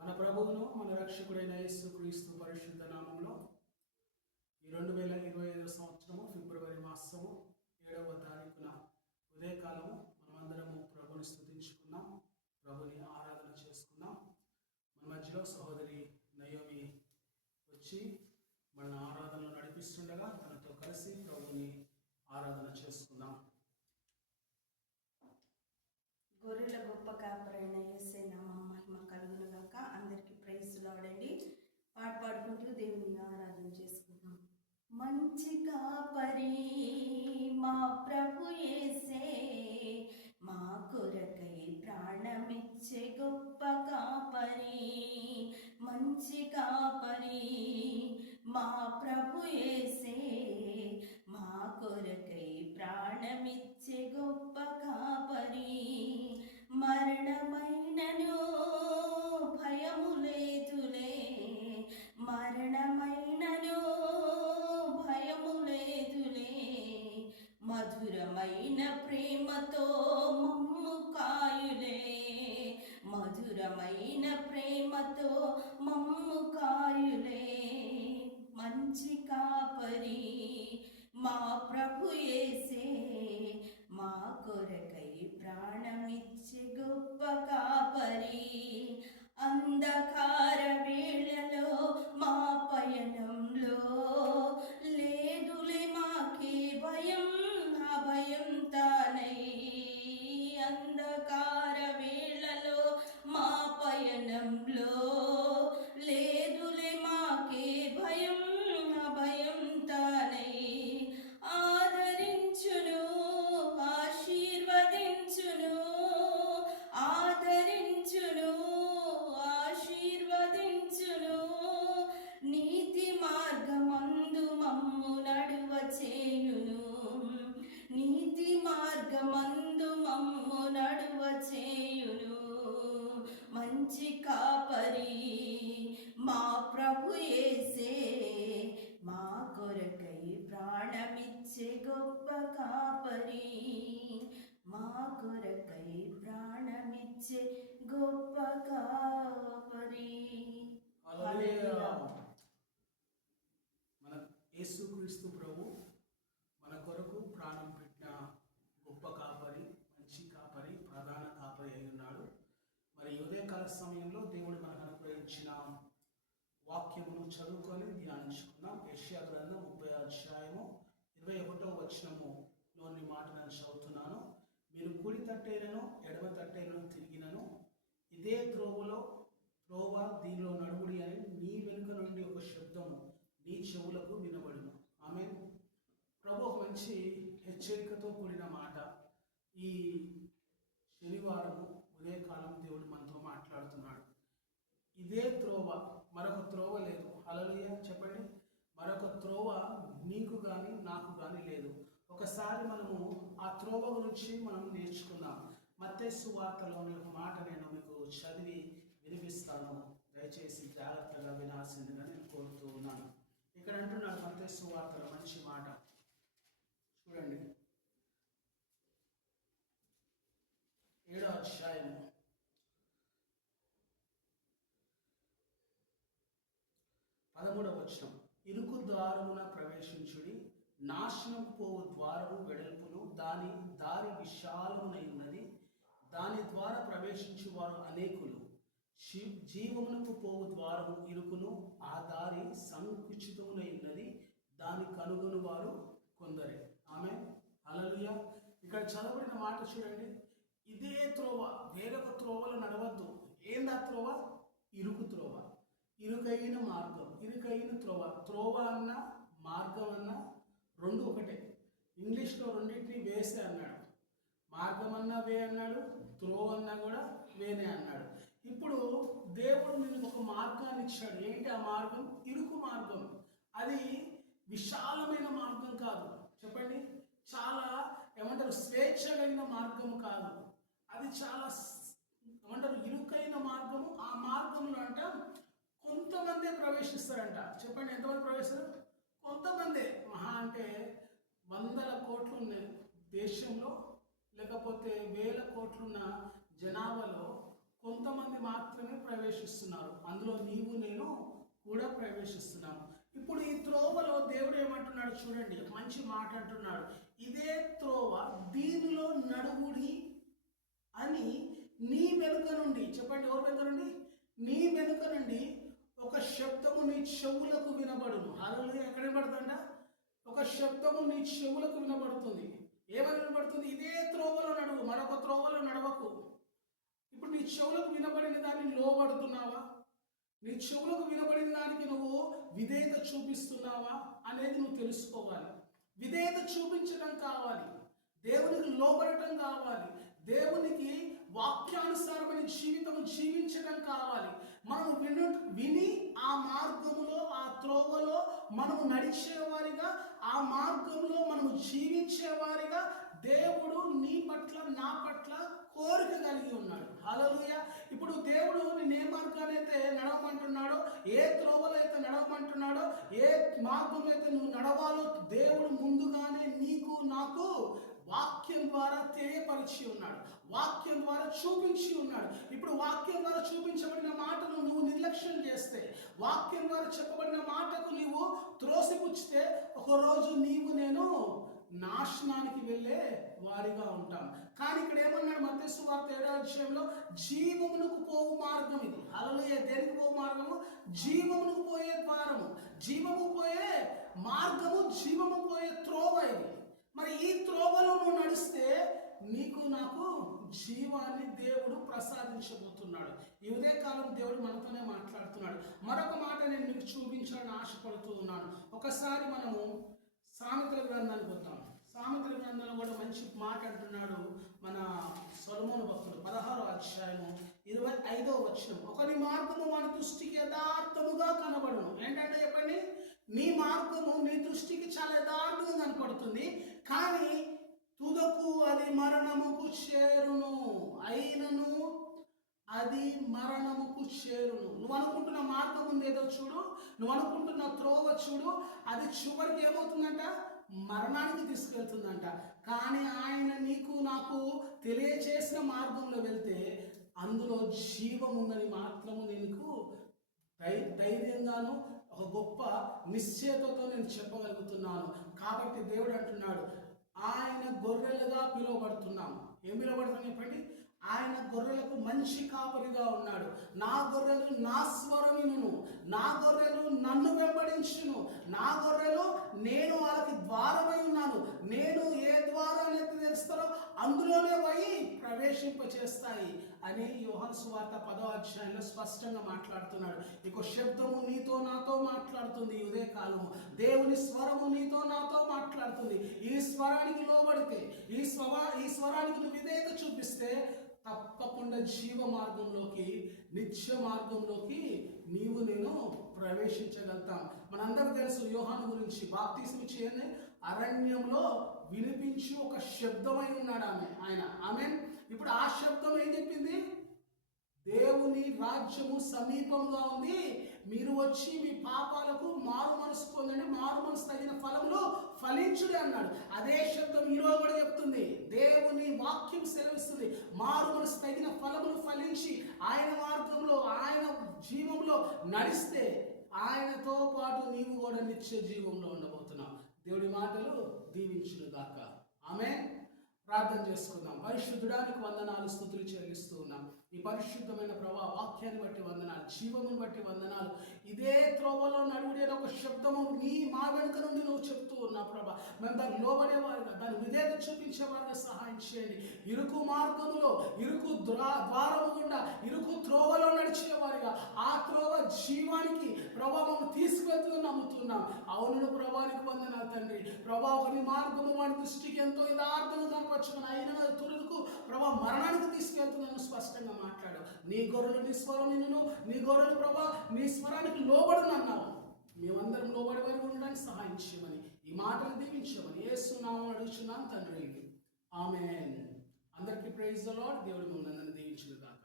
మన ప్రభువును మన రక్షకుడైన యేసు క్రీస్తు పరిశుద్ధ నామంలో ఈ రెండు వేల ఇరవై ఐదవ సంవత్సరము ఫిబ్రవరి మాసము ఏడవ తారీఖున ఉదయకాలము మనమందరము ప్రభుని స్థుతించుకున్నాం ప్రభుని ఆరాధన చేసుకున్నాం. మన మధ్యలో సహోదరి నయోమి వచ్చి మన ఆరాధనలో నడిపిస్తుండగా తనతో కలిసి ప్రభుని ఆరాధన చేసుకుందాం. గొర్రెల గొప్ప కాపరైన యేసే నామం మహిమ కలుగును గాక అందరికీ ప్రైజ్ లాడండి పాట పాడుకుంటూ దేవుని ఆరాధన చేసుకుందాం మంచి కాపరి మా ప్రభు యేసే మా కొరకై ప్రాణమిచ్చే గొప్ప కాపరి మంచి కాపరి మా ప్రభు యేసే మా కొరకై ప్రాణమిచ్చే మంచి కాపరి మా ప్రభు ఏసే మా కొరకై ప్రాణమిచ్చే గొప్ప కాపరి. అంధకార ప్రాణమిచ్చే గొప్ప కాపరి. మా కొరకై ప్రాణమిచ్చే గొప్ప కాపరి. మన యేసుక్రీస్తు ప్రభు మన కొరకు ప్రాణం పెట్టిన గొప్ప కాపరి మంచి కాపరి ప్రధాన కాపరి అయి ఉన్నాడు. మరి ఉదయకాల సమయంలో దేవుడు మనకు అనుగ్రహించిన వాక్యమును చదువుకొని ధ్యానించుకున్నాం యెషయా గ్రంథం ముప్పై అధ్యాయము ఇరవై ఒకటో వచనములోని మాట నేను చదువుతున్నాను. మీరు కుడి తట్టైనను ఎడమ తట్టైనను తిరిగినను. ఇదే త్రోవలో త్రోవ దీనిలో నడుముడి అని నీ వెనుక నుండి ఒక శబ్దము నీ చెవులకు వినబడును. ఆమె ప్రభు ఒక మంచి హెచ్చరికతో కూడిన మాట. ఈ శనివారము ఉదయకాలం దేవుడు మనతో మాట్లాడుతున్నాడు. ఇదే త్రోవ మరొక త్రోవ లేదు. అలలుయ చెప్పండి. మరొక త్రోవ నీకు కానీ నాకు కానీ లేదు. ఒకసారి మనము ఆ త్రోవ గురించి మనం నేర్చుకుందాం. మత్తేసు వార్తలోని ఒక మాట నేను మీకు చదివి వినిపిస్తాను. దయచేసి జాగ్రత్తగా వినాల్సిందిగా నేను కోరుతూ ఉన్నాను. ఇక్కడ అంటున్నాడు మత్తేసు వార్తలో మంచి మాట. చూడండి. ఏడో అధ్యాయం పదమూడవ వచనం. ఇరుకు ద్వారమున ప్రవేశించుడి నాశనం పోవు ద్వారము వెడల్పును దాని దారి విశాలమునై ఉన్నది. దాని ద్వారా ప్రవేశించు వారు అనేకులు జీవమునకు పోవు ద్వారము ఇరుకును ఆ దారి సంకుచితమునై ఉన్నది. దాని కనుగొను వారు కొందరే. ఆమె అలలుయ ఇక్కడ చదవబడిన మాట చూడండి. ఇదే త్రోవ వేరొక త్రోవలు నడవద్దు. ఏందా త్రోవ? ఇరుకు ఇరుకైన మార్గం ఇరుకైన త్రోవ త్రోవ అన్న మార్గం అన్న రెండు ఒకటే. ఇంగ్లీష్లో రెండింటిని వేసే అన్నాడు. మార్గం అన్నా వే అన్నాడు త్రోవ అన్నా కూడా వేనే అన్నాడు. ఇప్పుడు దేవుడు నేను ఒక మార్గాన్ని ఇచ్చాడు. ఏంటి ఆ మార్గం? ఇరుకు మార్గం. అది విశాలమైన మార్గం కాదు. చెప్పండి. చాలా ఏమంటారు? స్వేచ్ఛ కలిగిన మార్గం కాదు. అది చాలా ఏమంటారు? ఇరుకైన మార్గము. ఆ మార్గంలో అంట కొంతమందే ప్రవేశిస్తారంట. చెప్పండి ఎంతమంది ప్రవేశిస్తారు? కొంతమందే. మహా అంటే వందల కోట్లు ఉన్న దేశంలో లేకపోతే వేల కోట్లున్న జనాభాలో కొంతమంది మాత్రమే ప్రవేశిస్తున్నారు. అందులో నీవు నేను కూడా ప్రవేశిస్తున్నాము. ఇప్పుడు ఈ త్రోవలో దేవుడు ఏమంటున్నాడు చూడండి మంచి మాట అంటున్నాడు. ఇదే త్రోవ దీనిలో నడుముడి అని నీ వెనుక నుండి చెప్పండి ఎవరు వెనుక నుండి? నీ వెనుక నుండి ఒక శబ్దము నీ చెవులకు వినబడును. అలలు ఎక్కడ వినబడుతుంట ఒక శబ్దము నీ చెవులకు వినబడుతుంది. ఏమని వినబడుతుంది? ఇదే త్రోవలో నడువు. మరొక త్రోవలో నడవకు. ఇప్పుడు నీ చెవులకు వినబడిన దాన్ని లోబడుతున్నావా? నీ చెవులకు వినబడిన దానికి నువ్వు విధేయత చూపిస్తున్నావా అనేది నువ్వు తెలుసుకోవాలి. విధేయత చూపించడం కావాలి. దేవునికి లోబడటం కావాలి. దేవునికి వాక్యానుసారమైన జీవితం జీవించడం కావాలి. మనం విను విని ఆ మార్గములో ఆ త్రోవలో మనము నడిచేవారిగా ఆ మార్గంలో మనము జీవించేవారిగా దేవుడు నీ పట్ల నా పట్ల కోరిక కలిగి ఉన్నాడు. హలోయ ఇప్పుడు దేవుడు నేను ఏ మార్గాన్ని అయితే నడవమంటున్నాడో ఏ త్రోవలో అయితే నడవమంటున్నాడో ఏ మార్గంలో అయితే నువ్వు నడవాలో దేవుడు ముందుగానే నీకు నాకు వాక్యం ద్వారా తెలియపరిచి ఉన్నాడు. వాక్యం ద్వారా చూపించి ఉన్నాడు. ఇప్పుడు వాక్యం ద్వారా చూపించబడిన మాటను నువ్వు నిర్లక్ష్యం చేస్తే వాక్యం ద్వారా చెప్పబడిన మాటకు నీవు త్రోసిపుచ్చితే ఒకరోజు నీవు నేను నాశనానికి వెళ్ళే వారిగా ఉంటాం. కానీ ఇక్కడ ఏమన్నాడు మత్స్సు వార్త ఏడో విషయంలో జీవమునకు పోవు మార్గం ఇది. అలలు దేనికి పోవు మార్గము? జీవమునకు పోయే ద్వారము. జీవము పోయే మార్గము జీవము పోయే త్రోవ ఇది. మరి ఈ త్రోవలో నువ్వు నడిస్తే నీకు నాకు జీవాన్ని దేవుడు ప్రసాదించబోతున్నాడు. ఈ ఉదయకాలం దేవుడు మనతోనే మాట్లాడుతున్నాడు. మరొక మాట నేను మీకు చూపించాలని ఆశపడుతూ ఉన్నాను. ఒకసారి మనము సామెతల గ్రంథానికి వద్దాం సామెతల గ్రంథంలో కూడా మంచి మాట అంటున్నాడు మన సొలమోను భక్తుడు. పదహారో అధ్యాయము ఇరవై ఐదో వచ్చిన ఒకరి మార్గము మన దృష్టికి యథార్థముగా కనబడును. ఏంటంటే చెప్పండి? నీ మార్గము నీ దృష్టికి చాలా యథార్థంగా కనపడుతుంది. కానీ తుదకు అది మరణముకు చేరును. అయినను అది మరణముకు చేరును. నువ్వు అనుకుంటున్న మార్గం ఉంది ఏదో చూడు నువ్వు అనుకుంటున్న త్రోవ చూడు అది చివరికి ఏమవుతుందంట? మరణానికి తీసుకెళ్తుందంట. కానీ ఆయన నీకు నాకు తెలియచేసిన మార్గంలో వెళ్తే అందులో జీవం ఉందని మాత్రము నీకు ధైర్యంగాను ఒక గొప్ప నిశ్చయతతో నేను చెప్పగలుగుతున్నాను. కాబట్టి దేవుడు అంటున్నాడు ఆయన గొర్రెలుగా పిలువబడుతున్నాము. ఏం పిలువబడుతున్నాం చెప్పండి? ఆయన గొర్రెలకు మంచి కాపరిగా ఉన్నాడు. నా గొర్రెలు నా స్వరమిను నా గొర్రెలు నన్ను వెంబడించును. నా గొర్రెలు నేను వాళ్ళకి ద్వారమై ఉన్నాను. నేను ఏ ద్వారానైతే తెలుస్తారో అందులోనే పోయి ప్రవేశింపచేస్తాయి అని యోహన్ సువార్త పదో అధ్యాయంలో స్పష్టంగా మాట్లాడుతున్నాడు. ఇక శబ్దము నీతో నాతో మాట్లాడుతుంది ఇదే కాలము. దేవుని స్వరము నీతో నాతో మాట్లాడుతుంది. ఈ స్వరానికి లోబడితే ఈ స్వర ఈ స్వరానికి నువ్వు విధేయత చూపిస్తే తప్పకుండా జీవ మార్గంలోకి నిత్య మార్గంలోకి నీవు నేను ప్రవేశించగలుగుతాం. మనందరూ తెలుసు యోహాను గురించి. బాప్తీసం చేయని అరణ్యంలో వినిపించి ఒక శబ్దమై ఉన్నాడు ఆమె ఆయన. ఆమె ఇప్పుడు ఆ శబ్దం ఏం చెప్పింది? దేవుని రాజ్యము సమీపంగా ఉంది. మీరు వచ్చి మీ పాపాలకు మారు మనసు పొందండి మారు మనసు తగిన ఫలంలో ఫలించుడి అన్నాడు. అదే శబ్దం ఈరోజు కూడా చెప్తుంది. దేవుని వాక్యం సెలవిస్తుంది. మారు మనసు తగిన ఫలములు ఫలించి ఆయన మార్గంలో ఆయన జీవంలో నడిస్తే ఆయనతో పాటు నీవు కూడా నిత్య జీవంలో ఉండబోతున్నావు. దేవుడి మాటలు దీవించును దాకా ఆమె ప్రార్థన చేసుకుందాం. పరిశుద్ధుడానికి వందనాలు స్థుతులు చెల్లిస్తూ ఉన్నాం. ఈ పరిశుద్ధమైన ప్రభా వాక్యాన్ని బట్టి వందనాలు జీవమును బట్టి వందనాలు. ఇదే త్రోవలో నడువుడే ఒక శబ్దము. నీ మా వెనుక నుండి నువ్వు చెప్తూ ఉన్నావు ప్రభా. మేము దాన్ని లోబడేవారుగా దాని విధేత చేయండి ఇరుకు మార్గములో ఇరుకు ద్వా ద్వారము గుండా ఇరుకు త్రోవలో నడిచేవారిగా ఆ త్రోవ జీవానికి ప్రభావం తీసుకెళ్తుందని నమ్ముతున్నాం. అవును ప్రభానికి వందనాలు తండ్రి. ప్రభా ఒకరి మార్గము వాడి దృష్టికి ఎంతో యథార్థము కనపరచుకుని అయిన తురుకు ప్రభా మరణానికి తీసుకెళ్తుందని స్పష్టంగా మాట్లాడు నీ గొర్రెలు నీ స్వరం నిన్ను నీ గొర్రెలు ప్రభా నీ స్వరానికి లోబడును అన్నావు. మేమందరం లోబడి వారి ఉండడానికి సహాయం చేయమని ఈ మాటలు దీవించమని ఏస్తున్నామని అడుగుతున్నాను తండ్రి. ఆమె అందరికీ ప్రైజ్ ద దేవుడు మిమ్మల్ని అందరినీ దీవించుగాక